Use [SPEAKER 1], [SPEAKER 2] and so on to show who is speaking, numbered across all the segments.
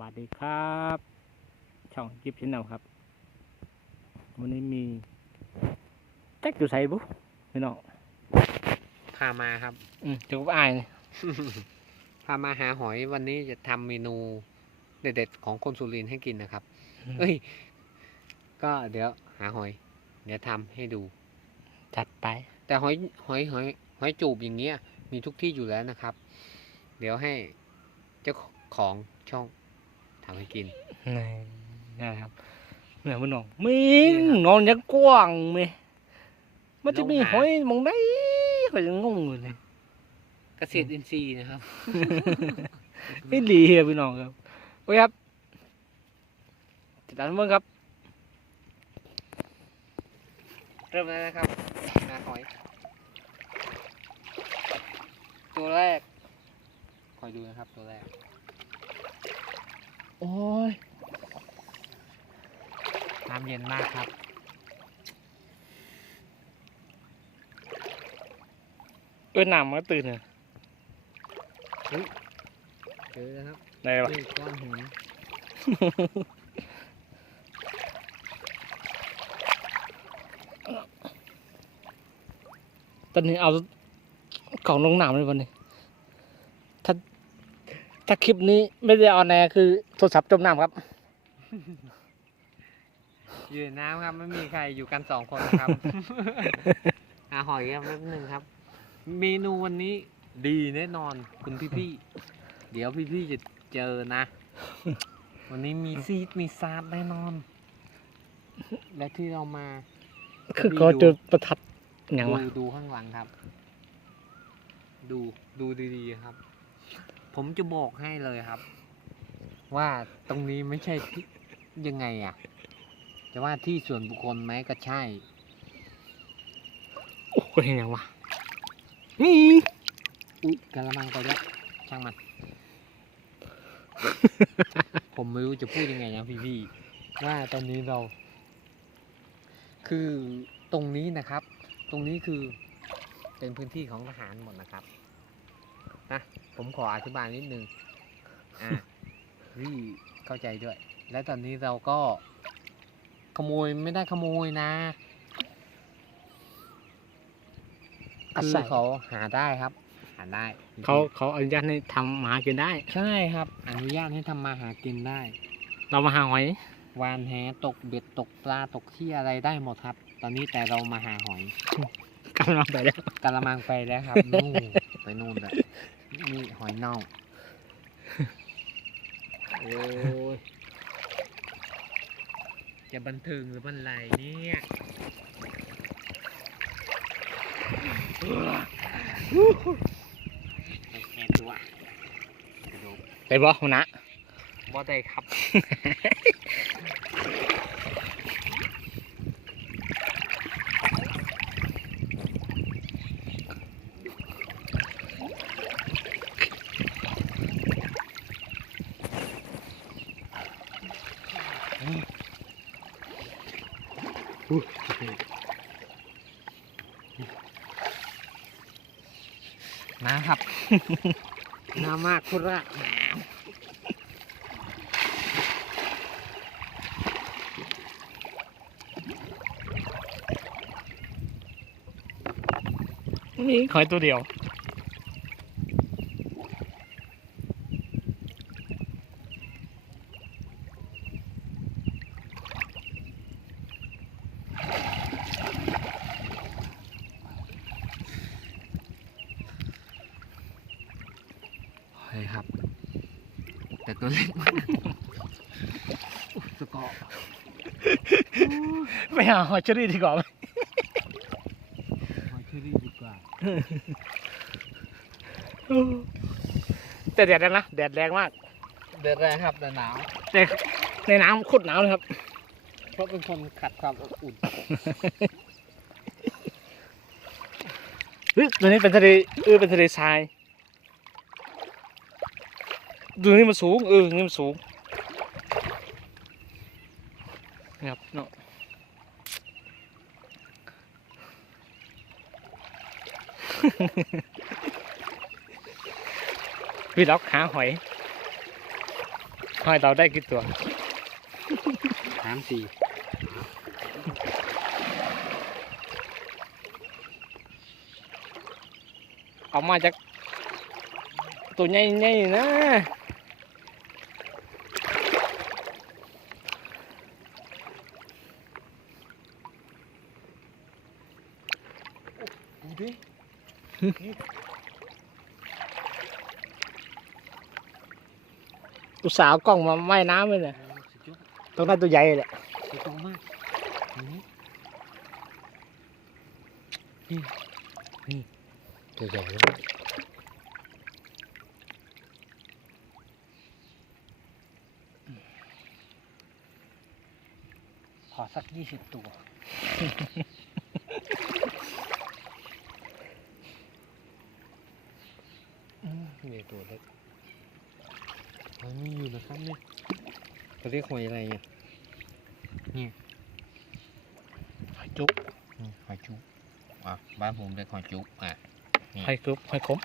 [SPEAKER 1] วัสดีครับ ช่องกิฟชินแนลครับ วันนี้มีแจ็คอยู่ใส่บุ๊พี่น้อง
[SPEAKER 2] พามาครับ
[SPEAKER 1] อืมจุกบอายนี่
[SPEAKER 2] พามาหาหอยวันนี้จะทำเมนูเด็ดๆของคนสุรินทร์ให้กินนะครับ เอ้ย ก็เดี๋ยวหาหอย เดี๋ยวทำให้ดู
[SPEAKER 1] จัดไป
[SPEAKER 2] แต่หอยหอยหอยหอยจูบอย่างเงี้ย มีทุกที่อยู่แล้วนะครับ เดี๋ยวให้เจ้าของช่อง ทำให้กิน
[SPEAKER 1] นี่นะครับเนี่ยพี่น้องมิงนอนยังกว้างไหมมันจะมี
[SPEAKER 2] ลงหา
[SPEAKER 1] หอยหมองไหนก็ยังงงอยู่เลย
[SPEAKER 2] เกษตรอินทรีย์นะครับ
[SPEAKER 1] ไม่ดีอะพี่น้องครับโอ้ยครับติดตามเมื่อครับ
[SPEAKER 2] เริ่มแล้วนะครับหาหอย ตัวแรกคอยดูนะครับตัวแรก
[SPEAKER 1] โอ้ย
[SPEAKER 2] น้ำเย็นมากครับ
[SPEAKER 1] เออหนามมาตื่นเนี่ย
[SPEAKER 2] เจอแล้วครับ
[SPEAKER 1] ได้ปะ
[SPEAKER 2] นี่ก้อนหิน
[SPEAKER 1] ตอนนี้เอากล่องลงหนามเลยวันนี้ถ้า ถ้าคลิปนี้ไม่ได้ออนแอร์คือโทรศัพท์จมน้ำครับ
[SPEAKER 2] อยู่ในน้ำครับ ไม่มีใครอยู่กันสองคนนะครับ หาหอยกันแป๊บหนึ่งครับ เมนูวันนี้ดีแน่นอนคุณพี่พี่ๆเดี๋ยวพี่พี่ๆจะเจอนะ วันนี้มีซีดมีซาดแน่นอน และที่เรามา
[SPEAKER 1] คือเขาเจอประทัดอย่าง
[SPEAKER 2] ดู
[SPEAKER 1] วะ
[SPEAKER 2] ดูข้างหลังครับ ดูดูดีๆครับ ผมจะบอกให้เลยครับ ว่าตรงนี้ไม่ใช่ที่ยังไงอะ จะว่าที่ส่วนบุคคลไหมก็ใช่
[SPEAKER 1] โอ้โหเห็นอย่างวะนี่
[SPEAKER 2] อุ๊ยกระมังไปแล้วช่างมัน ผมไม่รู้จะพูดยังไงนะพี่พี่ๆว่าตอนนี้เรา คือตรงนี้นะครับ ตรงนี้คือเป็นพื้นที่ของทหารหมดนะครับ นะผมขออธิบายนิดนึงอ่าพี่เข้าใจด้วย และตอนนี้เราก็ขโมยไม่ได้ขโมยนะ
[SPEAKER 1] อา
[SPEAKER 2] คือ
[SPEAKER 1] ศัย
[SPEAKER 2] เขาหาได้ครับ หาได้พี่ๆ
[SPEAKER 1] เขาเขาอนุญาตให้ทำหมากินได้
[SPEAKER 2] ใช่ครับ อนุญาตให้ทำมาหากินได้
[SPEAKER 1] เรามาหาหอย
[SPEAKER 2] วานแหตกเบ็ดตกปลาตกขี้อะไรได้หมดครับ ตอนนี้แต่เรามาหาหอย
[SPEAKER 1] กำลังไปแล้ว
[SPEAKER 2] กะละมังไปแล้วครับ นู่นไปนู่นเลยนี่หอยเน่า โอ้ย จะบันเทิงหรือบันไลเนี่ยแค่ตัวกระดูก
[SPEAKER 1] ไปบ่หัวหนะ
[SPEAKER 2] บ่ได้ครับ นะครับน้ำมากคุระน้
[SPEAKER 1] นี่หอยตัวเดียวำ
[SPEAKER 2] เฮ้ยครับ แต่ตัวเล็กมากอุ๊ยสกอร์
[SPEAKER 1] ไปหาหอยเชอรี่ดีกว่าไหม
[SPEAKER 2] หอยเชอรี่ดีกว่า
[SPEAKER 1] แต่แดดแรงนะ แดดแรงมาก
[SPEAKER 2] เดือดแรงครับแต่หนาว
[SPEAKER 1] ในในน้ำโคตรหนาวเลยครับ
[SPEAKER 2] เพราะเป็นคนขัดความอบอุ่น
[SPEAKER 1] เฮ้ยตัวนี้เป็นทะเลเออเป็นทะเลทราย ดูนี่มันสูงเออนี่มันสูงนี่ครับเนาะพี่ล็อกหาหอย หอยเราได้กี่ตัว
[SPEAKER 2] สามสี่
[SPEAKER 1] เอามาจากตัวใหญ่ๆนะ
[SPEAKER 2] ดูดิ
[SPEAKER 1] อุตสาวกล้องมาว่ายน้ำเลยเนี่ย
[SPEAKER 2] สุดยอด
[SPEAKER 1] ต้องได้ตัวใหญ่แหละ
[SPEAKER 2] สุดยอดมากนี่
[SPEAKER 1] ตัวใหญ่ขอสักยี่สิบตัว
[SPEAKER 2] มีตัวเล็กมันมีอยู่นะครับเนี่ย เขาเรียกหอยอะไรเนี่ย
[SPEAKER 1] หอยจุ๊บ
[SPEAKER 2] อืมหอยจุ๊บอะบ้านผมเรียกหอยจุ๊บอะ
[SPEAKER 1] หอยกรุบหอยขม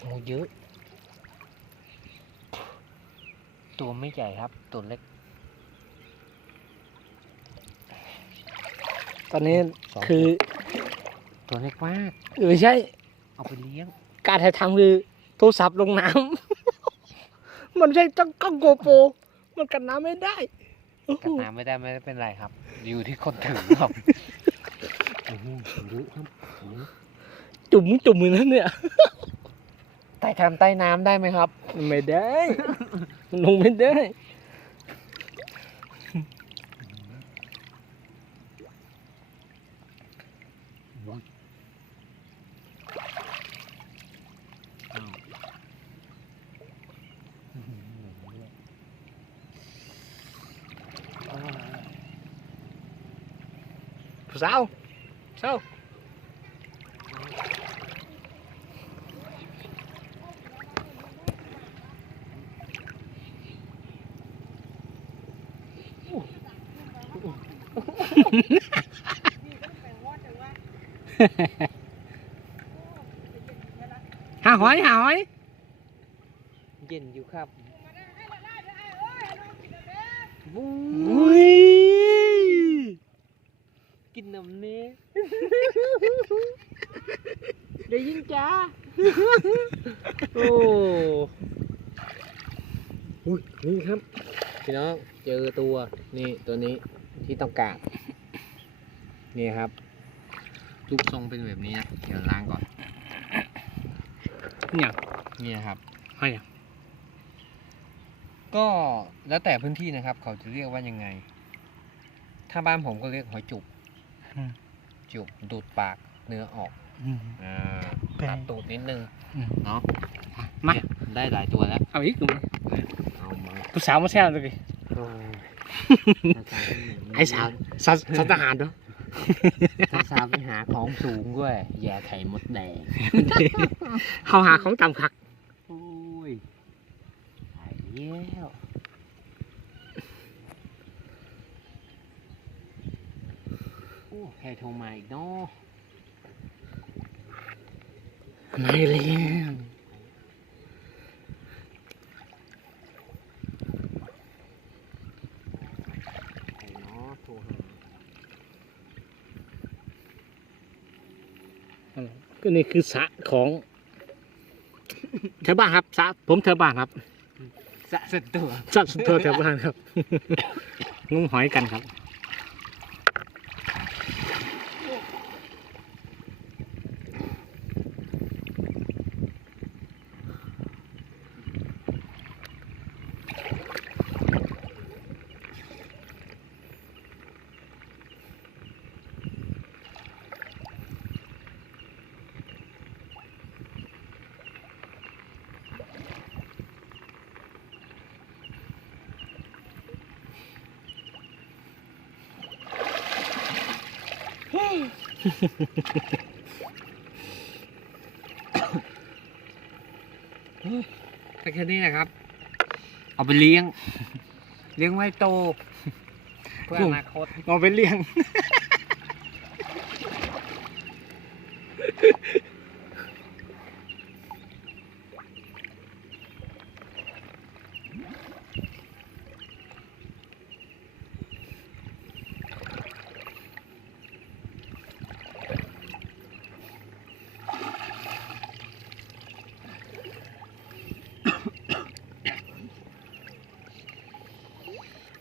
[SPEAKER 1] โอ้เยอะ
[SPEAKER 2] ตัวไม่ใหญ่ครับ ตัวเล็ก
[SPEAKER 1] ตอนนี้
[SPEAKER 2] สอง
[SPEAKER 1] คือ
[SPEAKER 2] ตัวเล็กมาก
[SPEAKER 1] เออใช่
[SPEAKER 2] เอาไปเลี้ยง
[SPEAKER 1] การถ่ายทำคือโทรศัพท์ลงน้ำ มันไม่ใช่ต้องกล้องโกโปรมันกันน้ำไม่ได้โอ้โห
[SPEAKER 2] กัดน้ำไม่ได้ไม่ได้เป็นไรครับ อยู่ที่คนถือครับโอ้โหเยอะครับโอ้โห
[SPEAKER 1] จุ่มจุ่มมือนั่นเนี่ย
[SPEAKER 2] ใต้ทำใต้น้ำได้ไหมครับ
[SPEAKER 1] ไม่ได้ มันลงไม่ได้
[SPEAKER 2] อ้
[SPEAKER 1] สาวสาวหาหอยหาหอย
[SPEAKER 2] เย็นอยู่ครับ
[SPEAKER 1] อุ้ย
[SPEAKER 2] กินน้ำเนี้
[SPEAKER 1] ได้ยินจ้า
[SPEAKER 2] โอ้อุ้ยนี่ครับ พี่น้องเจอตัวนี่ตัวนี้ที่ต้องการนี่ครับรูปทรงเป็นแบบนี้นะเดี๋ยวล้างก่อน
[SPEAKER 1] เนี่ย
[SPEAKER 2] นี่นะครับ
[SPEAKER 1] หอยอะ
[SPEAKER 2] ก็แล้วแต่พื้นที่นะครับ เขาจะเรียกว่ายังไง ถ้าบ้านผมก็เรียกหอยจุ บจุบดูดปากเนื้อออก
[SPEAKER 1] อืม
[SPEAKER 2] อ่า
[SPEAKER 1] แปลง
[SPEAKER 2] ตัดตูดนิดนึง
[SPEAKER 1] อืม
[SPEAKER 2] เนาะ
[SPEAKER 1] มา
[SPEAKER 2] เนี่ยได้หลายตัวแล้ว
[SPEAKER 1] เอาอีกหนึ่ง
[SPEAKER 2] เอามา
[SPEAKER 1] ผู้สาวมาแซวเลย
[SPEAKER 2] โอ้
[SPEAKER 1] ไอ้สาวสาวสาวทหารเนาะ
[SPEAKER 2] ถ้าสาวไปหาของสูงด้วยแย่ไข่มดแดง
[SPEAKER 1] เขาหาของต่ำคัก
[SPEAKER 2] โอ้ยหายแล้วโอ้ ใครโทรมาอีกเนาะ
[SPEAKER 1] ไม่เลี้ยง
[SPEAKER 2] ใครเนาะโทรหา
[SPEAKER 1] ก็นี่คือสระของแถวบ้านครับสระผมแถวบ้านครับ
[SPEAKER 2] สะสุดตัว
[SPEAKER 1] สระสุดตัวแถวบ้านครับงมหอยกันครับ
[SPEAKER 2] แต่แค่นี้นะครับ เอาไปเลี้ยง เลี้ยงไว้โต เพื่ออนาคต
[SPEAKER 1] เอาไปเลี้ยง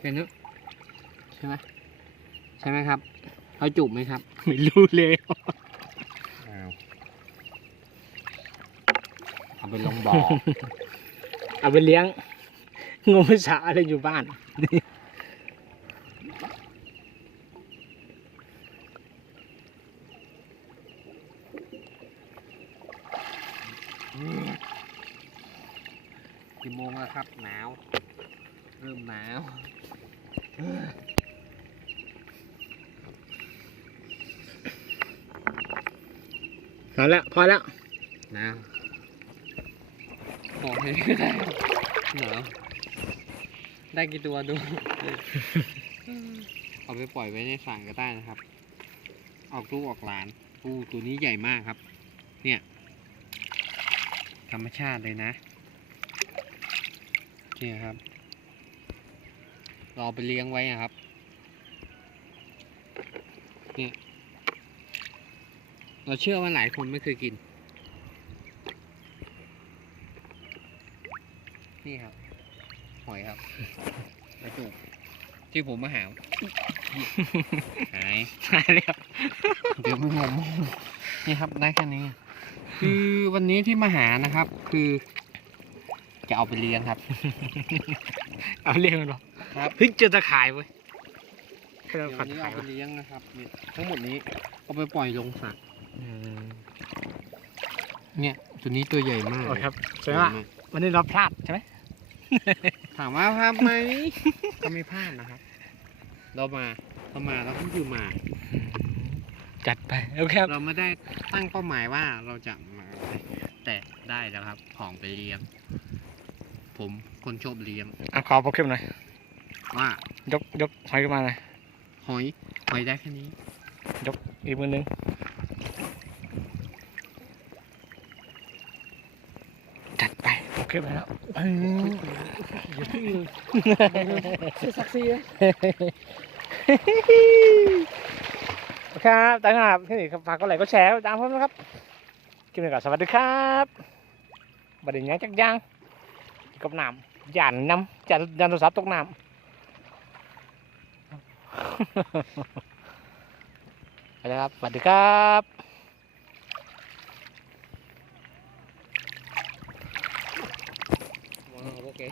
[SPEAKER 2] เป็นนึกใช่ไหมใช่ไหมครับเอาจุบไหมครับ
[SPEAKER 1] ไม่รู้เลย
[SPEAKER 2] เอาไปลงบ่อ
[SPEAKER 1] เอาไปเลี้ยงงมสาอะไรอยู่บ้าน
[SPEAKER 2] กี่โมงแล้วครับหนาว เริ่มหนาว
[SPEAKER 1] เอาละพอแล้ว
[SPEAKER 2] หนาวบอกให้ก็ได้หนาวได้กี่ตัวดู เอาไปปล่อยไว้ในสระก็ได้นะครับ ออกลูกออกหลานปูตัวนี้ใหญ่มากครับ เนี่ย ธรรมชาติเลยนะเนี่ยครับ เราเอาไปเลี้ยงไว้อะครับเนี่ยเราเชื่อว่าหลายคนไม่เคยกิน นี่ครับ หอยครับกระจุกที่ผมมาหาหาย
[SPEAKER 1] ใช่แล้ว
[SPEAKER 2] เดี๋ยวไม่งมนี่ครับได้แค่นี้ คือวันนี้ที่มาหานะครับ คือ จะเอาไปเลี้ยงครับ
[SPEAKER 1] เอาเลี้ยงมันหรอ
[SPEAKER 2] ครับ
[SPEAKER 1] เฮ้ยเจอตะข่ายเว้ยให้เรา
[SPEAKER 2] เดี๋ยว
[SPEAKER 1] ฝั
[SPEAKER 2] วัน
[SPEAKER 1] น
[SPEAKER 2] นี้
[SPEAKER 1] ขา
[SPEAKER 2] เอา
[SPEAKER 1] ย
[SPEAKER 2] ไป
[SPEAKER 1] ไว้
[SPEAKER 2] เลี้ยงนะครับเนี่ยทั้งหมดนี้เอาไปปล่อยลงสระ
[SPEAKER 1] อืม
[SPEAKER 2] เนี่ยตัวนี้ตัวใหญ่มาก
[SPEAKER 1] โอเคครับแสดงว่าวันนี้เราพลาดใช่ไหม
[SPEAKER 2] ถามว่าพลาดไหม ก็ไม่พลาดนะครับ เรามาเรามาเราก็คือมา
[SPEAKER 1] จัดไปโอเคครับ
[SPEAKER 2] เราไม่ได้ตั้งเป้าหมายว่าเราจะมาอะไรแต่ได้แล้วครับ ของไปเลี้ยง ผมคนชอบเลี้ยง
[SPEAKER 1] เอาขอโปรเข้มหน่อย
[SPEAKER 2] ว่า
[SPEAKER 1] ยกยกหอยขึ้นมาหน่อย
[SPEAKER 2] หอยหอยได้แค่นี้
[SPEAKER 1] อีกมือหนึงจัดไปโอเคไปแล้วเฮ้ย
[SPEAKER 2] เสียศักดิ์ศรี
[SPEAKER 1] ครับตามครับที่นี่ฝากก็ไลค์ก็แชร์ตามผมนะครับคลิปนี้ก็สวัสดีครับบัดนี้ยังจักอยางกับน้ำหยานน้ำจานยานโทรศัพท์ตกน้ำ ไปแล้วครับสวัสดีครับ
[SPEAKER 2] โอเค